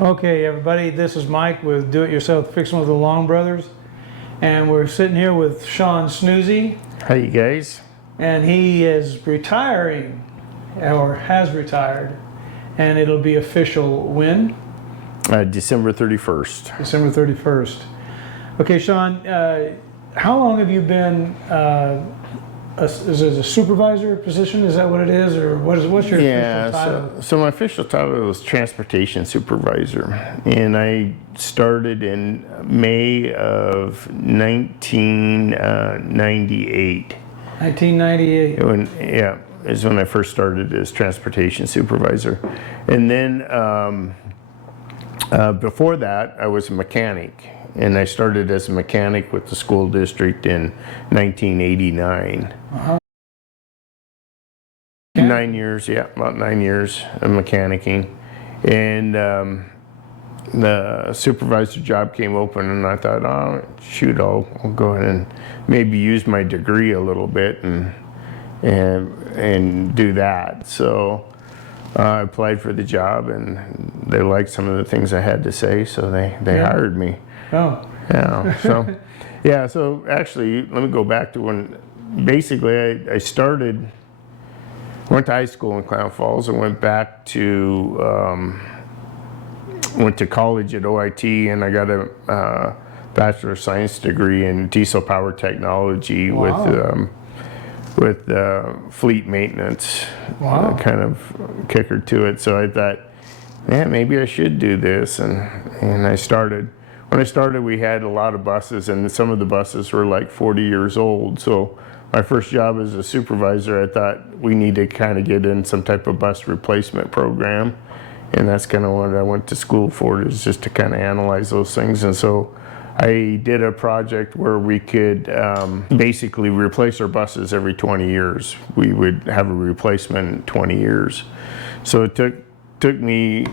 Okay, everybody, this is Mike with Do It Yourself Fixing with the Long Brothers, and we're sitting here with Shawn Snoozy, Hey, you guys. and he is retiring, or has retired, and it'll be official when? December 31st. December 31st. Okay, Shawn, how long have you been, is it a supervisor position? Is that what it is, or what's your official title? So my official title is Transportation Supervisor, and I started in May of 1998. 1998. Is when I first started as Transportation Supervisor. And then before that, I was a mechanic, and I started as a mechanic with the school district in 1989. 9 years, about 9 years of mechanicking. And the supervisor job came open, and I thought, oh, shoot, I'll go ahead and maybe use my degree a little bit and do that. So I applied for the job, and they liked some of the things I had to say, so they hired me. Oh. Yeah. So so actually, let me go back to when basically I started. Went to high school in Klamath Falls and went back to went to college at OIT, and I got a Bachelor of Science degree in diesel power technology. Wow. with fleet maintenance. Wow. Kind of kicker to it. So I thought, man, maybe I should do this, and I started. When I started, we had a lot of buses, and some of the buses were like 40 years old. So my first job as a supervisor, I thought we need to kind of get in some type of bus replacement program. And that's kind of what I went to school for, is just to kind of analyze those things. And so I did a project where we could basically replace our buses every 20 years. We would have a replacement in 20 years. So it took me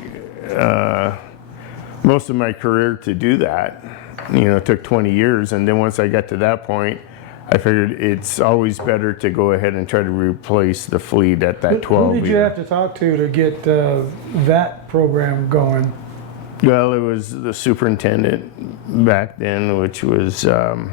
most of my career to do that. It took 20 years. And then once I got to that point, I figured it's always better to go ahead and try to replace the fleet at that 12 years. Who did you have to talk to get that program going? Well, it was the superintendent back then, which was Dave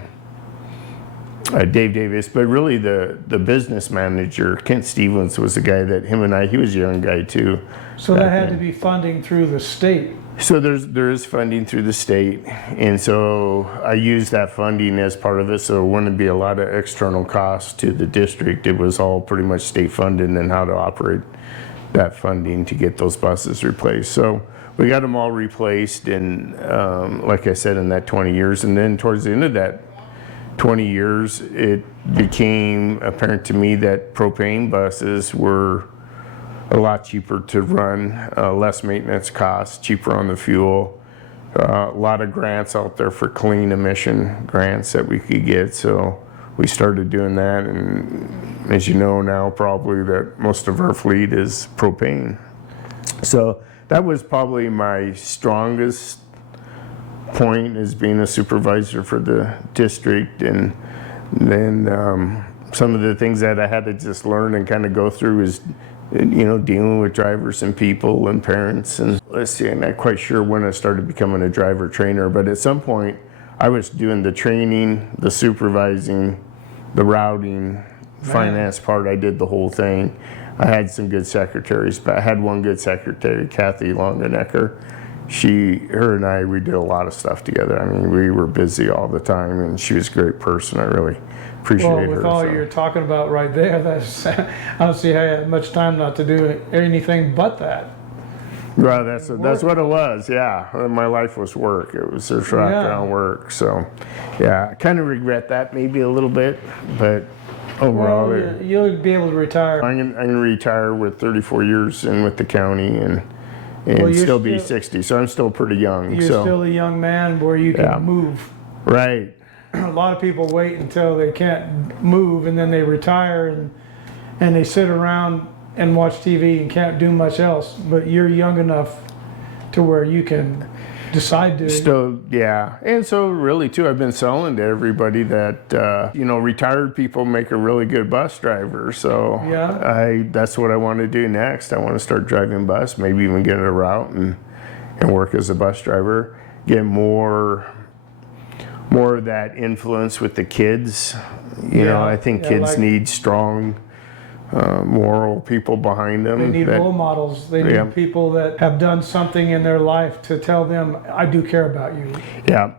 Davis, but really the business manager, Kent Stevens, was the guy that he was a young guy too. So that had to be funding through the state. So there is funding through the state, and so I used that funding as part of it, so it wouldn't be a lot of external costs to the district. It was all pretty much state funded, and how to operate that funding to get those buses replaced. So we got them all replaced, and like I said, in that 20 years, and then towards the end of that 20 years, it became apparent to me that propane buses were a lot cheaper to run, less maintenance costs, cheaper on the fuel. A lot of grants out there for clean emission grants that we could get, so we started doing that. And as you know now, probably that most of our fleet is propane. So that was probably my strongest point, as being a supervisor for the district. And then some of the things that I had to just learn and kind of go through is dealing with drivers and people and parents. And let's see, I'm not quite sure when I started becoming a driver trainer, but at some point I was doing the training, the supervising, the routing, finance part. I did the whole thing. I had some good secretaries, but I had one good secretary, Kathy Longenecker. Her and I, we did a lot of stuff together. I mean, we were busy all the time, and she was a great person. I really appreciate her. Well, with all you're talking about right there, I don't see how you had much time not to do anything but that. Well, that's what it was, yeah. My life was work. It was just wrapped around work. So, yeah, I kind of regret that maybe a little bit, but overall. Well, you'll be able to retire. I'm going to retire with 34 years in with the county, and still be 60, so I'm still pretty young. You're still a young man where you can move. Right. A lot of people wait until they can't move, and then they retire and they sit around and watch TV and can't do much else. But you're young enough to where you can decide to. So, yeah. And so really too, I've been selling to everybody that, retired people make a really good bus driver. So that's what I want to do next. I want to start driving bus, maybe even get a route and and work as a bus driver, get more of that influence with the kids. You know, I think kids like, need strong, moral people behind them. They need role models. They need Yeah. people that have done something in their life to tell them, I do care about you. Yeah,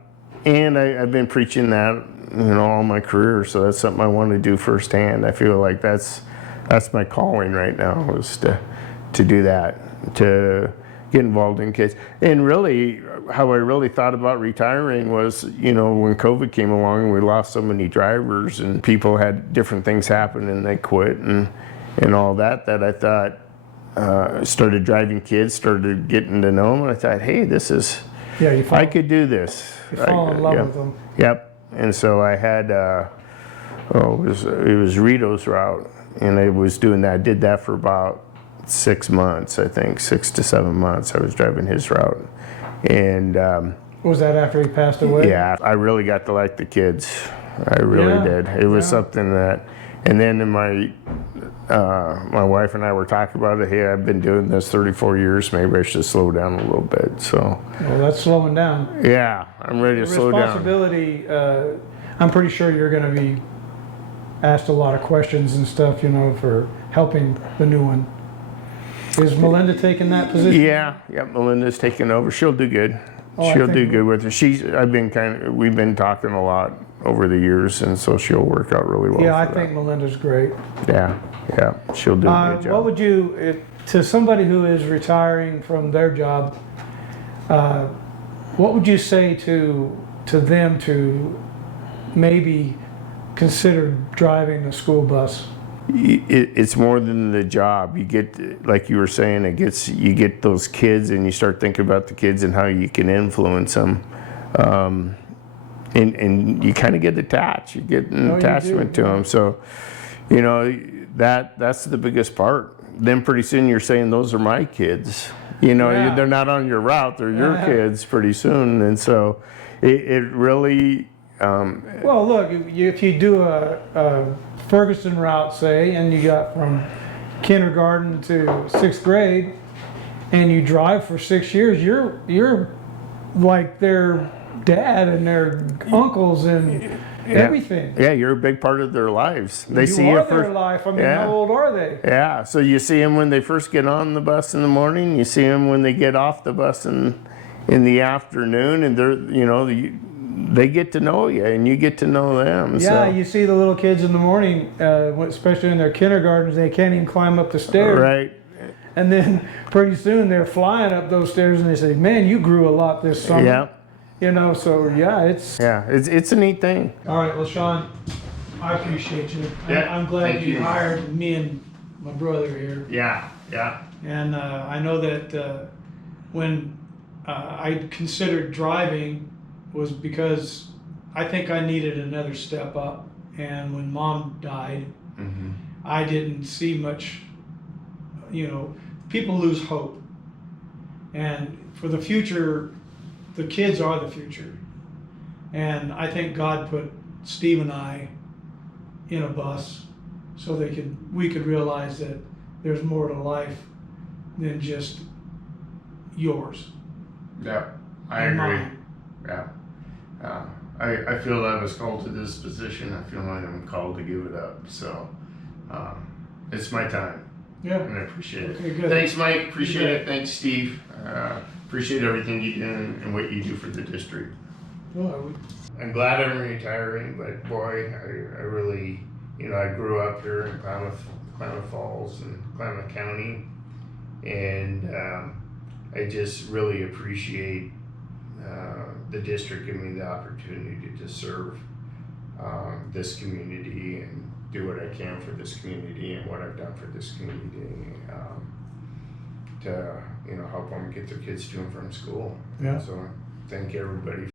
and I've been preaching that, you know, all my career, so that's something I want to do firsthand. I feel like that's my calling right now, is to do that, to get involved in kids. And really, how I really thought about retiring was, you know, when COVID came along and we lost so many drivers and people had different things happen and they quit and all that I thought, started driving kids, started getting to know them, and I thought, hey, this is, Yeah, you fall, I could do this. you fall in love yeah. with them. Yep. And so I had, it was Rito's route, and I was doing that. I did that for about 6 months, I think, 6 to 7 months. I was driving his route, and Was that after he passed away? yeah, I really got to like the kids. I really did. It was something that, and then in my wife and I were talking about it. Hey, I've been doing this 34 years. Maybe I should slow down a little bit. So Well, that's slowing down. yeah, I'm ready to slow down. Responsibility, I'm pretty sure you're going to be asked a lot of questions and stuff, you know, for helping the new one. Is Melinda taking that position? Yeah, Melinda's taking over. She'll do good. Oh, I She'll think- do good with it. We've been talking a lot over the years, and so she'll work out really well. Yeah, I for think Melinda's great. that. Yeah, she'll do a good job. What would you, to somebody who is retiring from their job, what would you say to them to maybe consider driving the school bus? It's more than the job. You get, like you were saying, you get those kids, and you start thinking about the kids and how you can influence them, and you kind of get attached. You get an attachment to them. So, you know, that's the biggest part. Then pretty soon you're saying, those are my kids. You know, they're not on your route; they're your kids pretty soon, and so it really. Well, look, if you do a Ferguson route, say, and you got from kindergarten to 6th grade, and you drive for 6 years, you're like their dad and their uncles and everything. Yeah, you're a big part of their lives. They You see are you their first. life. I mean, Yeah. how old are they? Yeah, so you see them when they first get on the bus in the morning. You see them when they get off the bus in the afternoon, and they're, you know, they get to know you, and you get to know them. Yeah, so. you see the little kids in the morning, especially in their kindergartens, they can't even climb up the stairs. Right. And then pretty soon they're flying up those stairs, and they say, "Man, you grew a lot this summer." Yeah. You know, so yeah, it's. Yeah, it's a neat thing. All right, well, Shawn, I appreciate you. Yeah, I'm glad thank you you. hired me and my brother here. Yeah. And I know that when I considered driving was because I think I needed another step up. And when Mom died, I didn't see much, you know, people lose hope. And for the future, the kids are the future. And I think God put Steve and I in a bus so we could realize that there's more to life than just yours. Yeah, I and agree. mine. Yeah. I feel I was called to this position. I feel like I'm called to give it up. So it's my time, Yeah. and I appreciate it. Okay, good. Thanks, Mike. Appreciate You it. bet. Thanks, Steve. Appreciate everything you do and what you do for the district. Well, I'm glad I'm retiring, but boy, I really, you know, I grew up here in Klamath Falls and Klamath County, and I just really appreciate the district giving me the opportunity to serve this community and do what I can for this community and what I've done for this community to, you know, help them get their kids to and from school. Yeah. So thank everybody